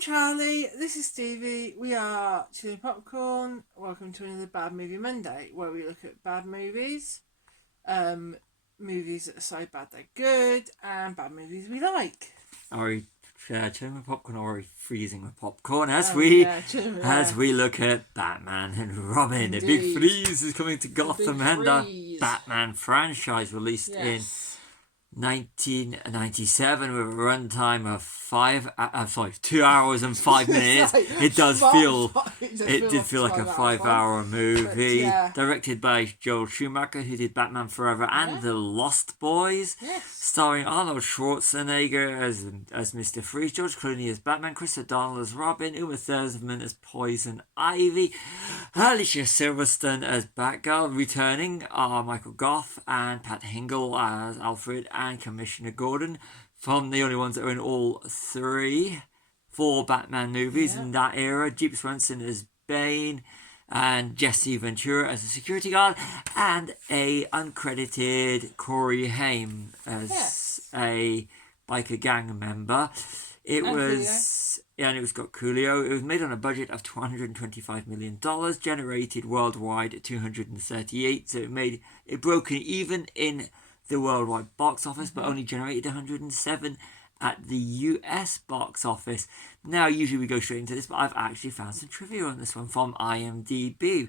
I'm Charlie. This is Stevie. We are Chili Popcorn. Welcome to another Bad Movie Monday, where we look at bad movies, um, movies that are so bad they're good, and bad movies we like. Are we chilling with popcorn or are we freezing with popcorn as Yeah. we look at Batman and Robin? Indeed. A big freeze is coming to Gotham, and the freeze. Batman franchise released in Yes. 1997 with a runtime of 2 hours and 5 minutes. It did feel like a 5 hour movie. Yeah. Directed by Joel Schumacher, who did Batman Forever and The Lost Boys. Yes. Starring Arnold Schwarzenegger as Mr. Freeze, George Clooney as Batman, Chris O'Donnell as Robin, Uma Thurman as Poison Ivy, Alicia Silverstone as Batgirl. Returning are Michael Gough and Pat Hingle as Alfred and Commissioner Gordon, from the only ones that are in all four Batman movies in that era. Jeep Swenson as Bane, and Jesse Ventura as a security guard, and a uncredited Corey Haim as a biker gang member. It was got Coolio. It was made on a budget of $225 million, generated worldwide at 238. So it broke even in the worldwide box office, but only generated 107 at the US box office. Now, usually we go straight into this, but I've actually found some trivia on this one from IMDb.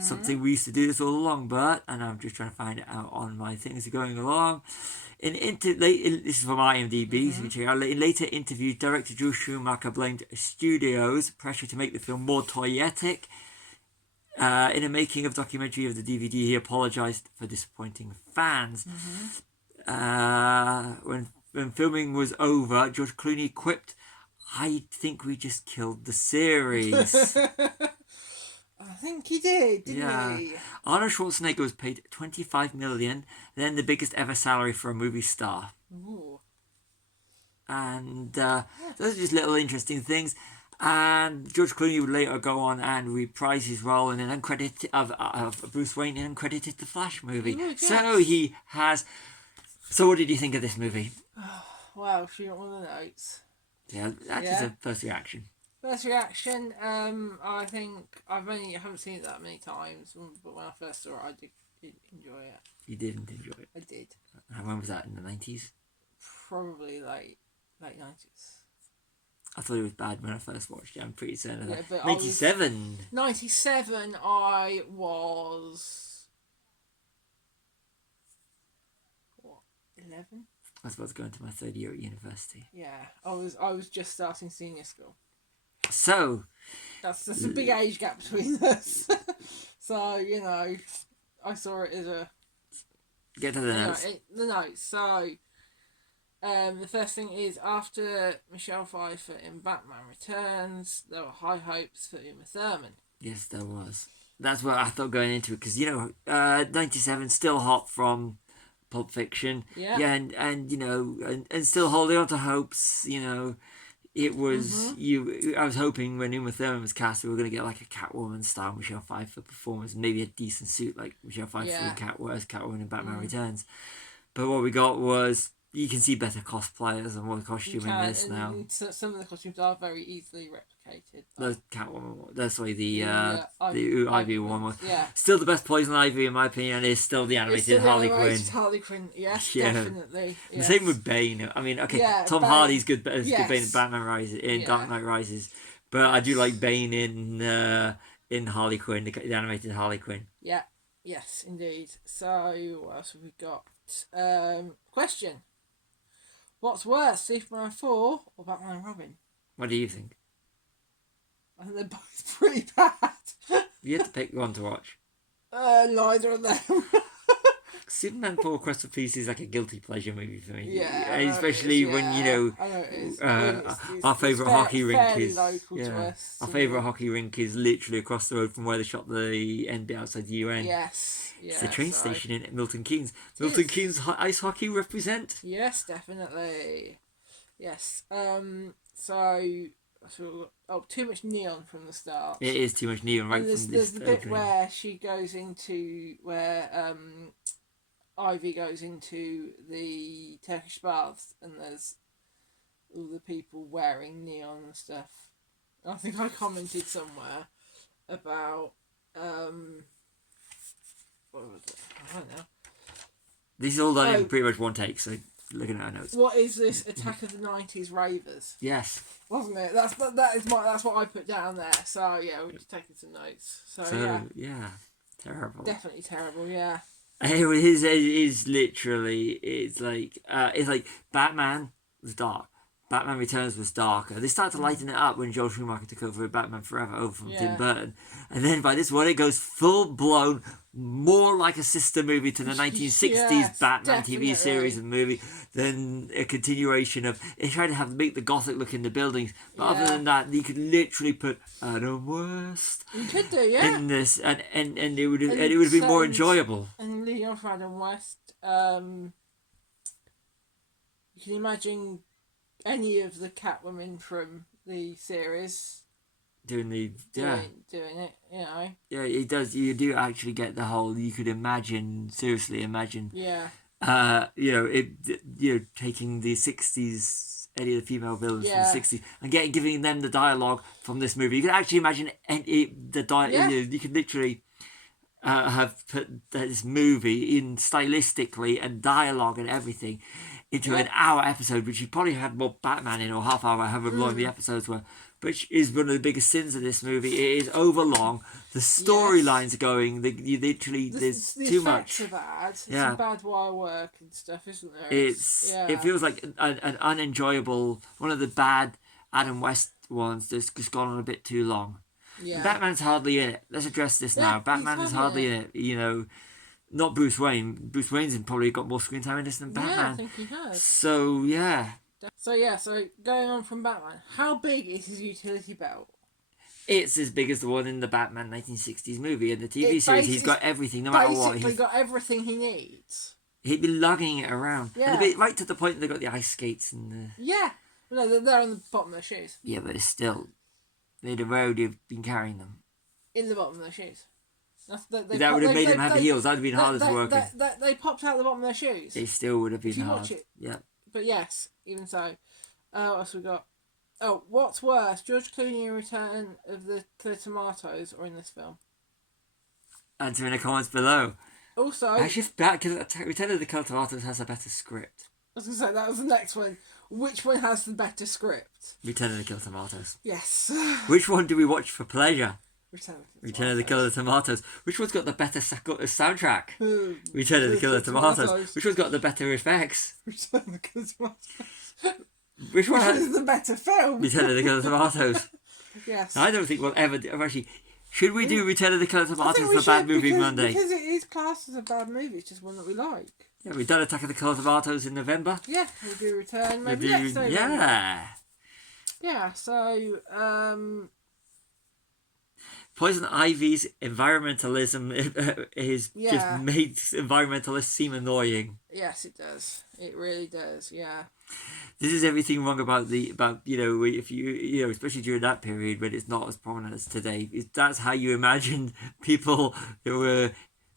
Something we used to do this all along, but, and I'm just trying to find it out on my things going along. This is from IMDb, so you check it out. In later interviews, director Joel Schumacher blamed studios' pressure to make the film more toyetic. In a making of documentary of the DVD, he apologized for disappointing fans. When filming was over, George Clooney quipped, "I think we just killed the series." I think he did, didn't he? Arnold Schwarzenegger was paid $25 million, then the biggest ever salary for a movie star. Ooh. And those are just little interesting things. And George Clooney would later go on and reprise his role in an uncredited of Bruce Wayne in an uncredited The Flash movie. Ooh, yes. So he has. So what did you think of this movie? Wow, she got one of the notes. Yeah, that's just a first reaction. First reaction, I think I haven't seen it that many times, but when I first saw it, I did enjoy it. You didn't enjoy it? I did. And when was that, in the 90s? Probably late 90s. I thought it was bad when I first watched it. I'm pretty certain of that. But 97. 97, I was 11? I was about to go into my third year at university. Yeah, I was just starting senior school. So that's a big age gap between us. So I saw it as a get to the notes. The notes. So the first thing is, after Michelle Pfeiffer in Batman Returns, there were high hopes for Uma Thurman. Yes, there was. That's what I thought going into it, because 97 still hot from Pulp Fiction. Yeah. Yeah, and still holding on to hopes. It was I was hoping when Uma Thurman was cast, we were going to get like a Catwoman style Michelle Pfeiffer performance, maybe a decent suit like Michelle Pfeiffer as Catwoman in Batman Returns. But what we got was, you can see better cosplayers and more costume in this now. Some of the costumes are very easily replicated. The Catwoman, the Ivy one was. Yeah. Still the best Poison Ivy in my opinion is still the animated Harley Quinn. Harley Quinn, yes, definitely. Yes. The same with Bane. I mean, Tom Hardy's good Bane in Batman Rises, in Dark Knight Rises, but I do like Bane in Harley Quinn, the animated Harley Quinn. Yeah. Yes, indeed. So what else have we got? Question. What's worse, Superman 4 or Batman and Robin? What do you think? I think they're both pretty bad. You have to pick one to watch. Neither of them. Superman 4 Quest for Peace is like a guilty pleasure movie for me. Yeah. Especially when, our favourite hockey rink is... Our favourite hockey rink is literally across the road from where they shot the NBA outside the UN. Yes. It's the train station in Milton Keynes. Milton Keynes ice hockey represent? Yes, definitely. Yes. Too much neon from the start. It is too much neon right from this. There's the bit where she goes into Ivy goes into the Turkish baths, and there's all the people wearing neon and stuff. I think I commented somewhere about what was it? I don't know. This is all done Oh. in pretty much one take, so looking at our notes. What is this Attack of the 90s Ravers? Yes. Wasn't it? That's what I put down there. So yeah, we're just taking some notes. So yeah, terrible. definitely terrible. Yeah. His is literally it's like Batman was dark. Batman Returns was darker. They started to lighten it up when Joel Schumacher took over Batman Forever over from Tim Burton. And then by this one, it goes full-blown, more like a sister movie to the 1960s Yes, Batman definitely. TV series and movie than a continuation of... It tried to make the Gothic look in the buildings. But other than that, you could literally put Adam West You could do, yeah. in this, and it would have been more enjoyable. And leading on from Adam West, you can imagine any of the Catwomen from the series Doing doing it, you know. Yeah, it does. You do actually get the whole. You could seriously imagine. Yeah. Taking the '60s, any of the female villains Yeah. from the '60s, and giving them the dialogue from this movie. You could actually imagine the dialogue. Yeah. You could literally have put this movie in stylistically and dialogue and everything into an hour episode, which you probably had more Batman in, or half hour, however long the episodes were. Which is one of the biggest sins of this movie. It is overlong. The storylines are going. There's too much. The effects are bad. Yeah. Some bad wire work and stuff, isn't there? It feels like an unenjoyable, one of the bad Adam West ones that's just gone on a bit too long. Yeah. Batman's hardly in it. Let's address this now. Batman is hardly in it. You know, not Bruce Wayne. Bruce Wayne's probably got more screen time in this than Batman. Yeah, I think he has. So yeah. So going on from Batman, how big is his utility belt? It's as big as the one in the Batman 1960s movie. In the TV series, he's got everything, no matter what. Basically got everything he needs. He'd be lugging it around. Yeah. Right to the point they got the ice skates and the... Yeah. No, they're on the bottom of their shoes. Yeah, but it's still... They'd already have been carrying them. In the bottom of their shoes. That would have made them have heels. That would have been harder to work in. They popped out the bottom of their shoes. They still would have been If you hard. watch it. Yeah. But yes, even so. What else we got? Oh, what's worse, George Clooney in Return of the Killer Tomatoes or in this film? Answer in the comments below. Also, Actually, Return of the Killer Tomatoes has a better script. I was going to say, that was the next one. Which one has the better script? Return of the Killer Tomatoes. Yes. Which one do we watch for pleasure? Return of the Killer Tomatoes. Which one's got the better soundtrack? Tomatoes. Return of the Killer Tomatoes. Which one's got the better effects? Return of the Killer Tomatoes. Which one has... is the better film? Return of the Killer Tomatoes. Yes. I don't think we'll ever do... Actually, should we do Return of the Killer I think Tomatoes we for Bad should, Movie because, Monday? Because it is classed as a bad movie, it's just one that we like. Yeah, we've done Attack of the Killer Tomatoes in November. Yeah, we'll do Return maybe We'll do- next November. yeah. Yeah, so, Poison Ivy's environmentalism is Yeah. just made environmentalists seem annoying. yes, it does. It really does, yeah. This is everything wrong about if you especially during that period when it's not as prominent as today. That's how you imagined people that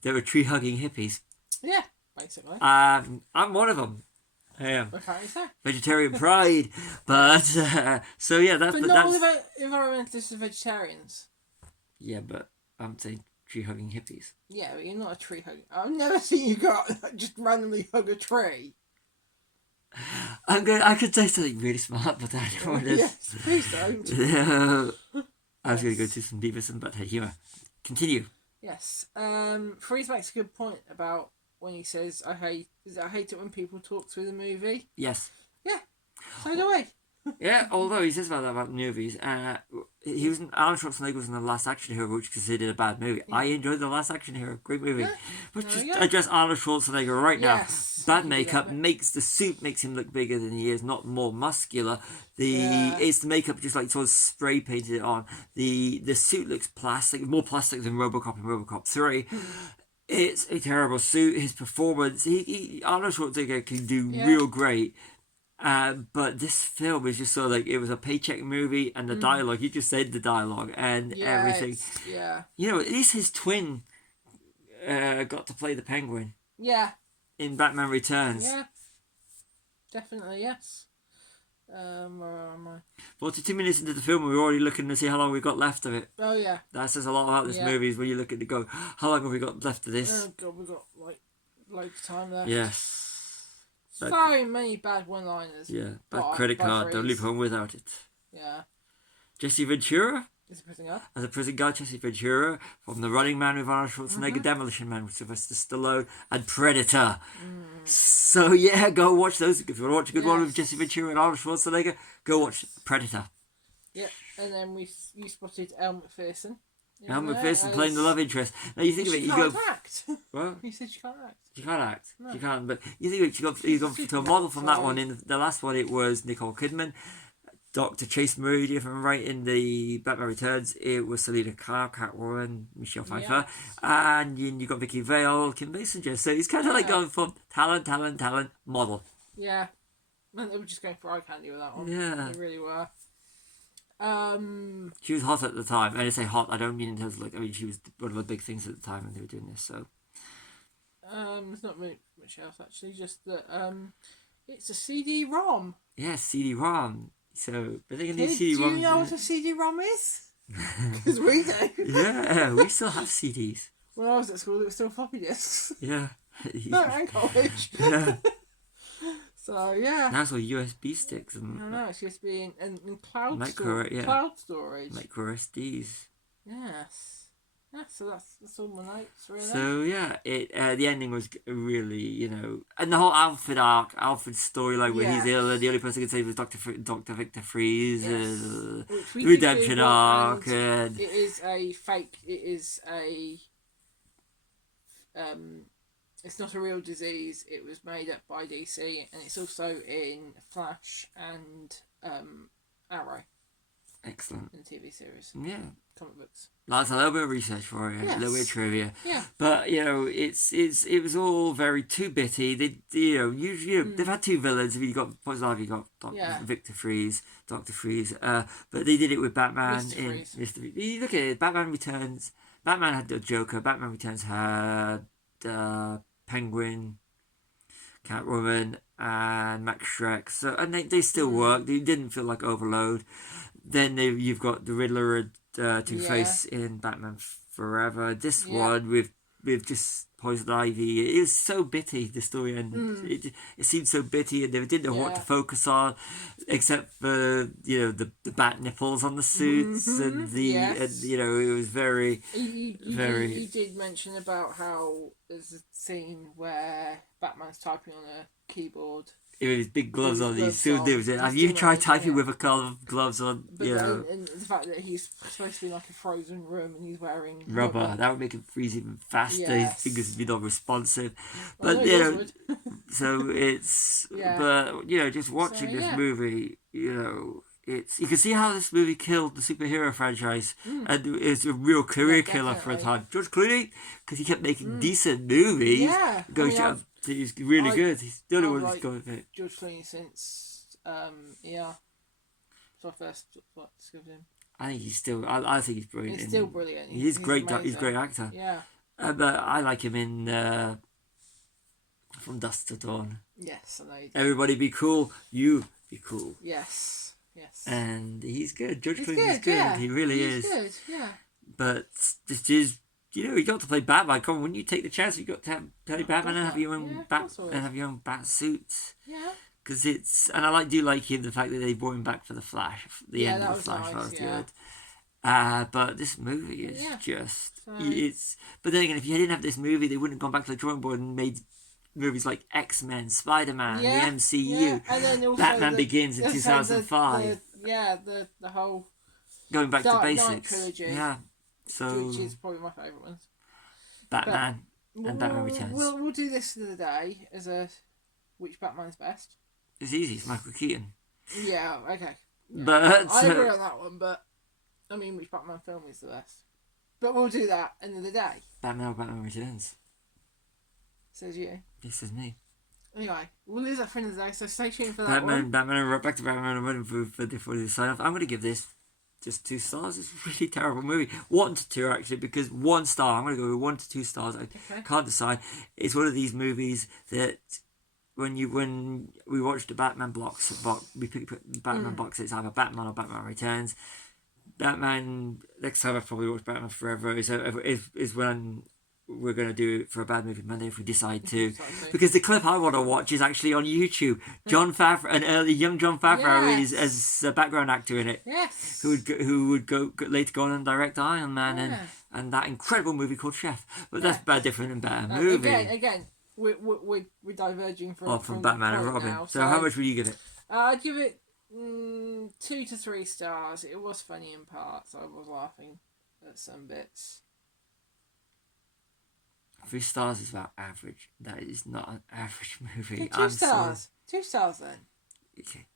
were tree hugging hippies. Yeah, basically. I'm one of them. I am What can you say? vegetarian pride, but so yeah, But not all that's environmentalists are vegetarians. yeah, but I'm saying tree hugging hippies. Yeah, but you're not a tree hugger. I've never seen you go out, just randomly hug a tree. I could say something really smart, but I don't want to. Yes, please don't. I was going to go to some Beavis and Butthead humour. Continue. Yes. Freeze makes a good point about when he says, I hate it when people talk through the movie. Yes. Yeah, so do I. Yeah, although he says about movies, he was Arnold Schwarzenegger was in The Last Action Hero, which is considered a bad movie. I enjoyed The Last Action Hero, great movie. Yeah. But There just you go. address Arnold Schwarzenegger right Yes. now. Bad You do makeup that. makes the suit makes him look bigger than he is, not more muscular. Yeah. It's the makeup just like sort of spray painted it on. The suit looks plastic, more plastic than RoboCop and RoboCop 3. It's a terrible suit. His performance, Arnold Schwarzenegger can do Yeah. real great. But this film is just sort of like it was a paycheck movie, and the dialogue. He just said the dialogue and Yeah, everything. Yeah. You know, at least his twin got to play the Penguin Yeah. in Batman Returns. Yeah. Definitely, yes. Where am I? 42 minutes into the film, we're already looking to see how long we've got left of it. Oh yeah. That says a lot about this Yeah. movie, is when you look at it and go, how long have we got left of this? Oh god, we've got like loads of time left. Yes. So many bad one-liners. Yeah. By- Bad credit by card. Don't Freeze. leave home without it. Yeah. Jesse Ventura Is it prison guard? as a prison guard. Jesse Ventura from The Running Man with Arnold Schwarzenegger, Demolition Man with Sylvester Stallone, and Predator. So yeah, go watch those. If you want to watch a good one with Yes. Jesse Ventura and Arnold Schwarzenegger, go watch Predator. Yeah. And then you spotted Elle Macpherson. Al McPherson playing the love interest. Now you think of it, She you can't go, act. well, You said she can't act. she can't act. No. She can't. But you think of it, you go to a model from that one. In the last one, it was Nicole Kidman. Dr. Chase Meridian, if I'm right, in the Batman Returns, it was Selena Kyle, Catwoman, Michelle Pfeiffer, and you got Vicky Vale, Kim Basinger. So he's kind of like going from talent, model. Yeah. And they were just going for eye candy with that one. Yeah. They really were. She was hot at the time. And I say hot, I don't mean in terms of like, I mean, she was one of the big things at the time when they were doing this. So There's not really much else actually, just that it's a CD-ROM. yeah, CD-ROM. So I think a new Kids, CD-ROM. do you know what a CD-ROM is? Because we do. Yeah, we still have CDs. When I was at school, it was still floppy disks. Yeah. No, and college. Yeah. So yeah. Now it's all USB sticks I and don't know, it's supposed to be in cloud cloud storage. micro SDs. Yes. Yeah, so that's all my notes really. So yeah, the ending was really, you know, and the whole Alfred arc, Alfred's storyline where he's Yes. ill and the only person who can save is Dr. Victor Freeze, Yes. Which we redemption did do, arc, and and it is a fake. It is a. It's not a real disease. It was made up by DC, and it's also in Flash and Arrow excellent. in the TV series, Yeah, comic books. that's a little bit of research for you, a little bit of Yes. trivia. Yeah. But you know, it was all very too bitty. They they've had two villains. You got Poison Ivy, you got Yeah. Victor Freeze, Doctor Freeze. But they did it with Batman Mr. in Freeze. Mr. Freeze. You look at it. Batman Returns. Batman had the Joker. Batman Returns had Penguin, Catwoman, and Max Shrek. So and they still work. They didn't feel like overload. Then you've got the Riddler and Two-Face in Batman Forever. This one with just Poison Ivy. It was so bitty, the story, and it seemed so bitty, and they didn't know what to focus on, except for the bat nipples on the suits and and, it was very You did mention about how there's a scene where Batman's typing on a keyboard. with his big gloves on. He's still on. doing it. He's Have you still tried on, typing yeah. with a couple of gloves on? But and the fact that he's supposed to be like a frozen room and he's wearing rubber. That would make him freeze even faster. Yes. His fingers would be not responsive. Well, But no, yours would. so it's Yeah. but just watching So, this yeah. movie, it's you can see how this movie killed the superhero franchise, and it's a real career killer for a definitely. time. George Clooney, because he kept making decent movies. Yeah. Goes I mean, he's really I- good. He's the only I've one that's liked going for it. George Clooney since so I first discovered him. I think he's still. I think he's brilliant. He's still brilliant. He's great. He's a amazing. great actor. Yeah. But I like him in From Dusk to Dawn. Yes, I know. You do. Everybody be cool. You be cool. Yes. Yes. And he's good. George He's Clooney's good. good. Yeah. He really He's is. good. Yeah. But this is, he got to play Batman. Come on, when you take the chance, you got to play Batman and have your own Yeah, of bat course I would. and have your own bat suit. Yeah. Because and I do like him the fact that they brought him back for the Flash, the end that of the was Flash. nice, That was yeah. good. But this movie is Yeah. just So- it's. But then again, if you didn't have this movie, they wouldn't have gone back to the drawing board and made movies like X-Men, Spider-Man, the MCU, Yeah. And then also Batman Begins in 2005. The whole Going back Dark to Knight basics. trilogy. Yeah. So which is probably my favourite ones. Batman and Batman Returns. We'll do this the other day as a which Batman's best. It's easy. It's Michael Keaton. Yeah, okay. Yeah. But I agree on that one, but I mean, which Batman film is the best? But we'll do that another day. Batman or Batman Returns. Says you. This is me. Anyway, we'll lose that for another day, so stay tuned for that Batman, and back to Batman and Robin for the sign off. I'm going to give this just 2 stars. It's a really terrible movie. 1 to 2 actually, because 1 star. I'm going to go with 1 to 2 stars. I Okay. can't decide. It's one of these movies that when we watched the Batman we picked Batman box. It's either Batman or Batman Returns. Batman. Next time I probably watch Batman Forever is when we're going to do it for a Bad Movie Monday if we decide to. Because the clip I want to watch is actually on YouTube. John Favreau, an early young John Favreau, is as a background actor in it. Yes. Who would go later go on and direct Iron Man and that incredible movie called Chef. But that's different and better movie. Again, we're diverging from Batman and Robin. Now, so how much would you give it? I'd give it 2 to 3 stars. It was funny in parts. I was laughing at some bits. 3 stars is about average. That is not an average movie. Okay, 2 stars. 2 stars then. Okay.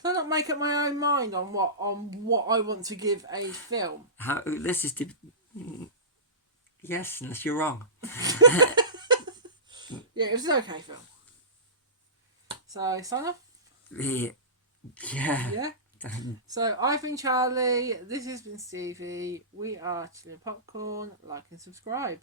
Can I not make up my own mind on what I want to give a film? Let's just do. Yes, unless you're wrong. Yeah, it was an okay film. So sign off. Yeah. Yeah. So I've been Charlie. This has been Stevie. We are Chilling Popcorn. Like and subscribe.